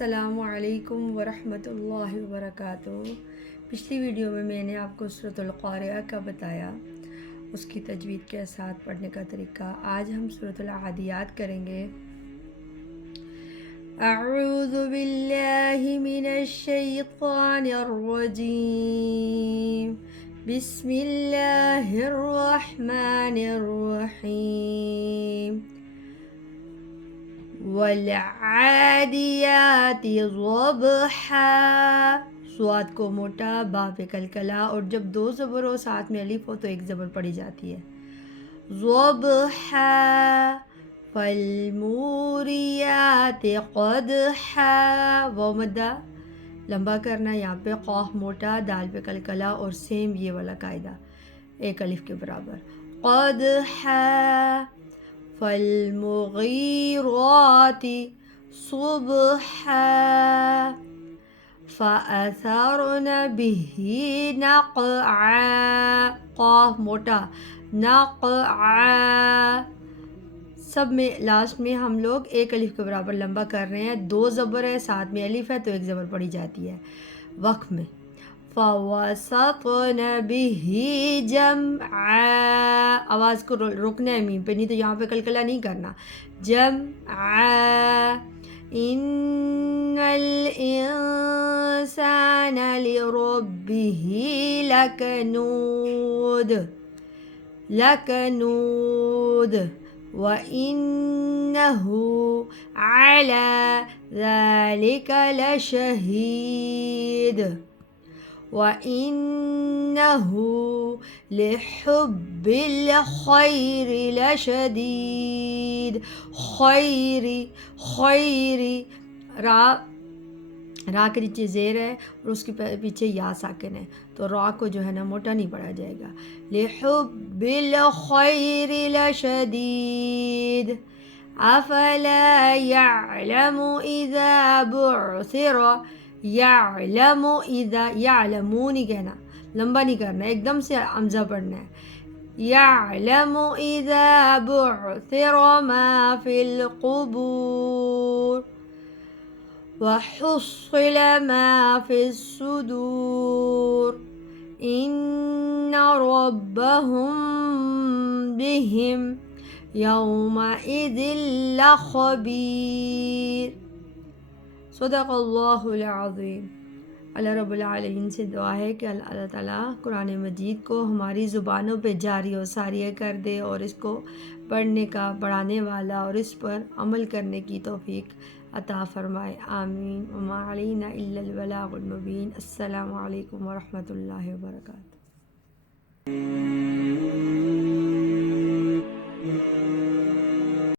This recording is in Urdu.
السلام علیکم ورحمۃ اللہ وبرکاتہ۔ پچھلی ویڈیو میں نے آپ کو سورۃ القارعہ کا بتایا، اس کی تجوید کے ساتھ پڑھنے کا طریقہ۔ آج ہم سورۃ العادیات کریں گے۔ اعوذ باللہ من الشیطان الرجیم، بسم اللہ الرحمن الرحیم۔ والعادیات ضبحا، صاد کو موٹا، با پہ کلکلا، اور جب دو زبر ہو ساتھ میں الف ہو تو ایک زبر پڑی جاتی ہے۔ ضبحا، فالموریات قدحا، واو مدہ لمبا کرنا، یہاں پہ قاف موٹا، دال پہ کلکلا، اور سیم یہ والا قاعدہ ایک الف کے برابر۔ قدحا، فالمغیرات صبحا، فأثرن به نقعا، قاف موٹا، نقعا، سب میں لاسٹ میں ہم لوگ ایک الف کے برابر لمبا کر رہے ہیں، دو زبر ہے ساتھ میں الف ہے تو ایک زبر پڑی جاتی ہے وقف میں۔ فوسطن به جمعا، آواز کو روکنا ہے میم پہ، نہیں تو یہاں پہ کلکلا نہیں کرنا۔ جمعا، ان الانسان لربه لکنود، لکنود، وَإِنَّهُ عَلَى ذَلِكَ لَشَهِيدٌ، وَإِنَّهُ لِحُبِّ الْخَيْرِ لَشَدِيدٌ۔ خیر، خیر، را کے نیچے زیر ہے اور اس کے پیچھے یا ساکن ہے تو را کو جو ہے نا موٹا نہیں پڑھا جائے گا۔ لِحُبِّ الْخَيْرِ لَشَدِيدٌ، أَفَلَا يَعْلَمُ إِذَا بُعْثِرَ، يَعْلَمُ إِذَا، يَعْلَمُ نہیں کہنا، لمبا نہیں کرنا، ایک دم سے حمزہ پڑھنا ہے۔ يَعْلَمُ إِذَا بُعْثِرَ مَا فِي الْقُبُورِ، وَحُصِّلَ مَا فِي الصُّدُورِ، إِنَّ رَبَّهُم بِهِمْ يَوْمَئِذٍ لَخَبِيرٌ۔ صدق اللہ العظیم۔ اللہ رب العالمین سے دعا ہے کہ اللہ تعالیٰ قرآن مجید کو ہماری زبانوں پہ جاری و ساری کر دے اور اس کو پڑھنے کا، پڑھانے والا اور اس پر عمل کرنے کی توفیق عطا فرمائے، آمین۔ وما علینا الا البلاغ المبین۔ السلام علیکم ورحمۃ اللہ وبرکاتہ۔